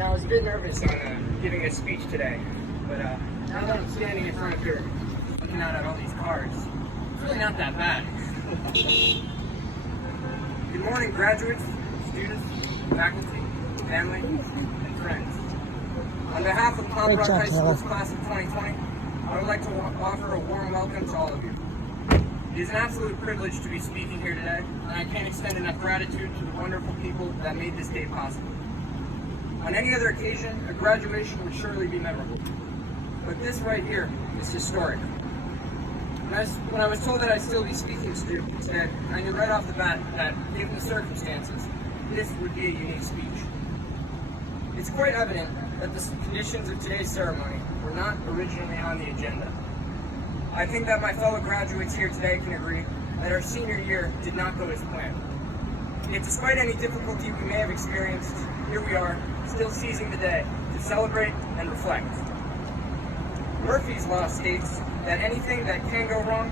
Now, I was a bit nervous on giving a speech today, but now that I'm standing in front of here, looking out at all these cars, it's really not that bad. Good morning, graduates, students, faculty, family, and friends. On behalf of Pop Rock High School's class of 2020, I would like to offer a warm welcome to all of you. It is an absolute privilege to be speaking here today, and I can't extend enough gratitude to the wonderful people that made this day possible. On any other occasion, a graduation would surely be memorable. But this right here is historic. When I was told that I'd still be speaking today, I knew right off the bat that, given the circumstances, this would be a unique speech. It's quite evident that the conditions of today's ceremony were not originally on the agenda. I think that my fellow graduates here today can agree that our senior year did not go as planned. Yet despite any difficulty we may have experienced, here we are, still seizing the day to celebrate and reflect. Murphy's Law states that anything that can go wrong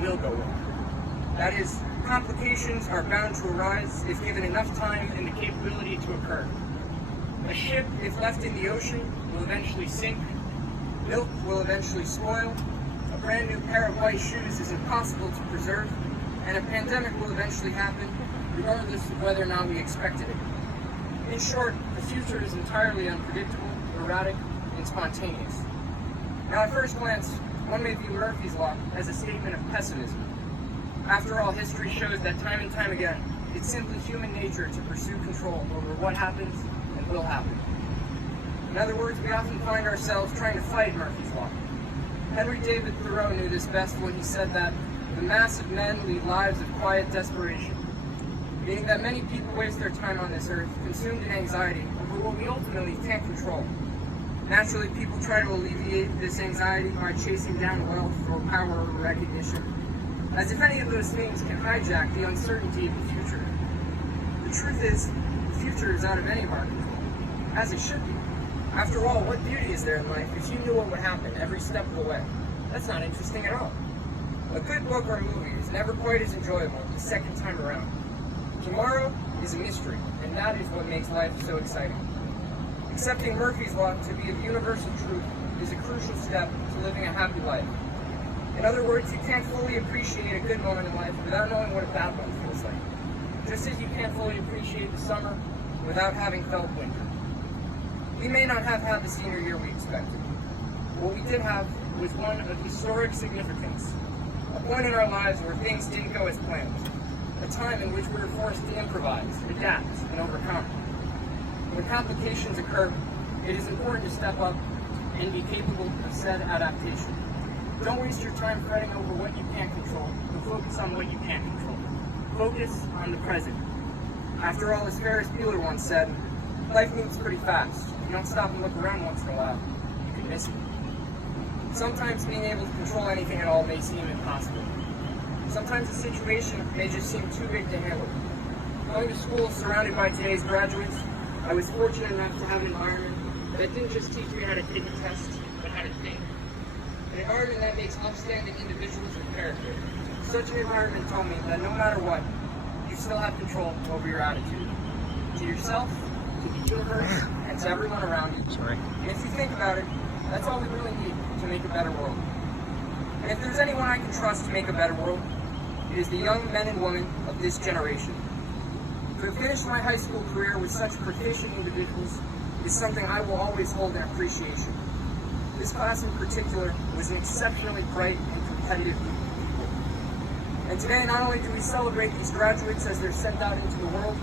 will go wrong. That is, complications are bound to arise if given enough time and the capability to occur. A ship, if left in the ocean, will eventually sink. Milk will eventually spoil. A brand new pair of white shoes is impossible to preserve. And a pandemic will eventually happen, regardless of whether or not we expected it. In short, the future is entirely unpredictable, erratic, and spontaneous. Now, at first glance, one may view Murphy's Law as a statement of pessimism. After all, history shows that time and time again, it's simply human nature to pursue control over what happens and will happen. In other words, we often find ourselves trying to fight Murphy's Law. Henry David Thoreau knew this best when he said that the mass of men lead lives of quiet desperation, meaning that many people waste their time on this earth consumed in anxiety over what we ultimately can't control. Naturally, people try to alleviate this anxiety by chasing down wealth or power or recognition, as if any of those things can hijack the uncertainty of the future. The truth is, the future is out of any of our control, as it should be. After all, what beauty is there in life if you knew what would happen every step of the way? That's not interesting at all. A good book or movie is never quite as enjoyable the second time around. Tomorrow is a mystery, and that is what makes life so exciting. Accepting Murphy's Law to be of universal truth is a crucial step to living a happy life. In other words, you can't fully appreciate a good moment in life without knowing what a bad one feels like. Just as you can't fully appreciate the summer without having felt winter. We may not have had the senior year we expected. What we did have was one of historic significance, a point in our lives where things didn't go as planned, a time in which we were forced to improvise, adapt, and overcome. When complications occur, it is important to step up and be capable of said adaptation. Don't waste your time fretting over what you can't control, but focus on what you can control. Focus on the present. After all, as Ferris Bueller once said, life moves pretty fast. If you don't stop and look around once in a while, you can miss it. Sometimes being able to control anything at all may seem impossible. Sometimes a situation may just seem too big to handle. Going to school surrounded by today's graduates, I was fortunate enough to have an environment that didn't just teach me how to take a test, but how to think. An environment that makes upstanding individuals with character. Such an environment told me that no matter what, you still have control over your attitude. To yourself, to the universe, and to everyone around you. And if you think about it, that's all we really need to make a better world. And if there's anyone I can trust to make a better world, it is the young men and women of this generation. To have finished my high school career with such proficient individuals is something I will always hold in appreciation. This class in particular was an exceptionally bright and competitive group of people. And today, not only do we celebrate these graduates as they're sent out into the world,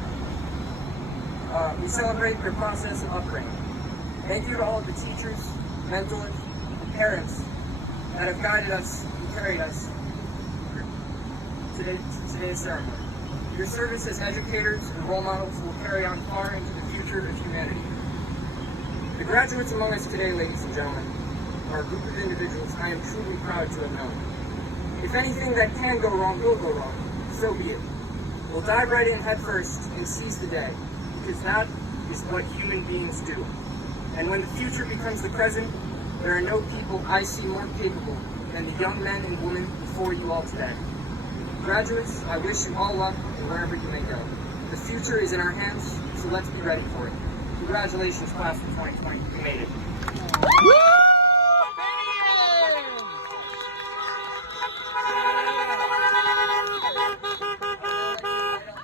we celebrate their process of upbringing. Thank you to all of the teachers, mentors, and parents that have guided us and carried us to today's ceremony. Your service as educators and role models will carry on far into the future of humanity. The graduates among us today, ladies and gentlemen, are a group of individuals I am truly proud to have known. If anything that can go wrong will go wrong, so be it. We'll dive right in head first and seize the day, because that is what human beings do. And when the future becomes the present, there are no people I see more capable than the young men and women before you all today. Graduates, I wish you all luck wherever you may go. The future is in our hands, so let's be ready for it. Congratulations, class of 2020. You made it.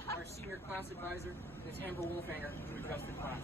Our senior class advisor, Ms. Amber Wolfanger, to address the class.